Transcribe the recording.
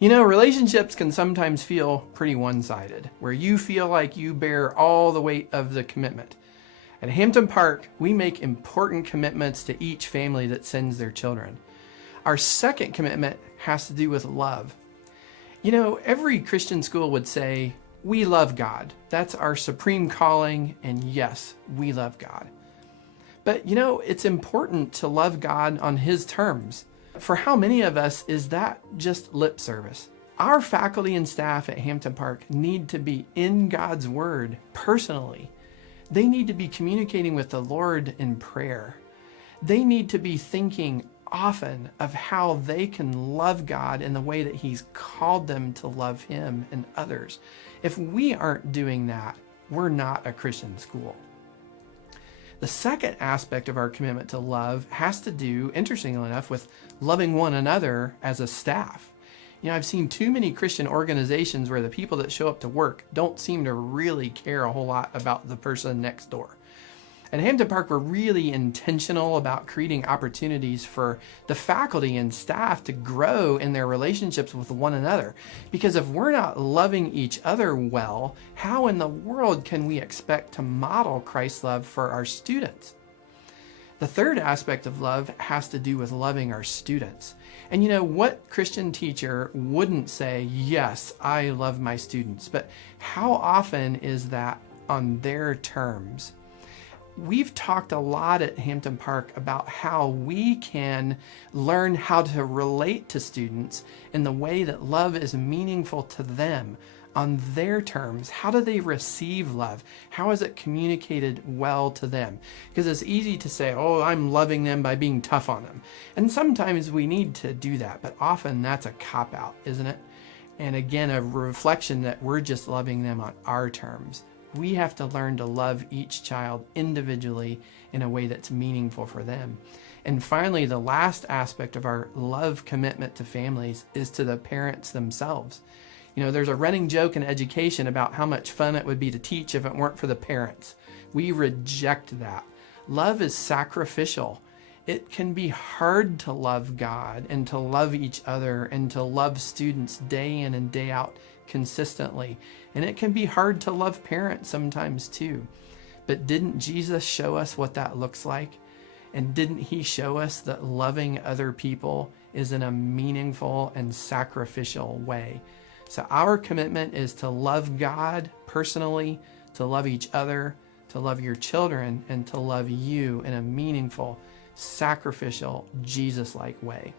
You know, relationships can sometimes feel pretty one-sided, where you feel like you bear all the weight of the commitment. At Hampton Park, we make important commitments to each family that sends their children. Our second commitment has to do with love. You know, every Christian school would say, we love God. That's our supreme calling, and yes, we love God. But you know, it's important to love God on His terms. For how many of us is that just lip service? Our faculty and staff at Hampton Park need to be in God's Word personally. They need to be communicating with the Lord in prayer. They need to be thinking often of how they can love God in the way that He's called them to love Him and others. If we aren't doing that, we're not a Christian school. The second aspect of our commitment to love has to do, interestingly enough, with loving one another as a staff. You know, I've seen too many Christian organizations where the people that show up to work don't seem to really care a whole lot about the person next door. At Hampton Park, we're really intentional about creating opportunities for the faculty and staff to grow in their relationships with one another. Because if we're not loving each other well, how in the world can we expect to model Christ's love for our students? The third aspect of love has to do with loving our students. And you know, what Christian teacher wouldn't say, yes, I love my students, but how often is that on their terms? We've talked a lot at Hampton Park about how we can learn how to relate to students in the way that love is meaningful to them on their terms. How do they receive love? How is it communicated well to them? Because it's easy to say, oh, I'm loving them by being tough on them. And sometimes we need to do that, but often that's a cop-out, isn't it? And again, a reflection that we're just loving them on our terms. We have to learn to love each child individually in a way that's meaningful for them. And finally, the last aspect of our love commitment to families is to the parents themselves. You know, there's a running joke in education about how much fun it would be to teach if it weren't for the parents. We reject that. Love is sacrificial. It can be hard to love God and to love each other and to love students day in and day out consistently. And it can be hard to love parents sometimes too. But didn't Jesus show us what that looks like? And didn't He show us that loving other people is in a meaningful and sacrificial way? So our commitment is to love God personally, to love each other, to love your children, and to love you in a meaningful, sacrificial, Jesus-like way.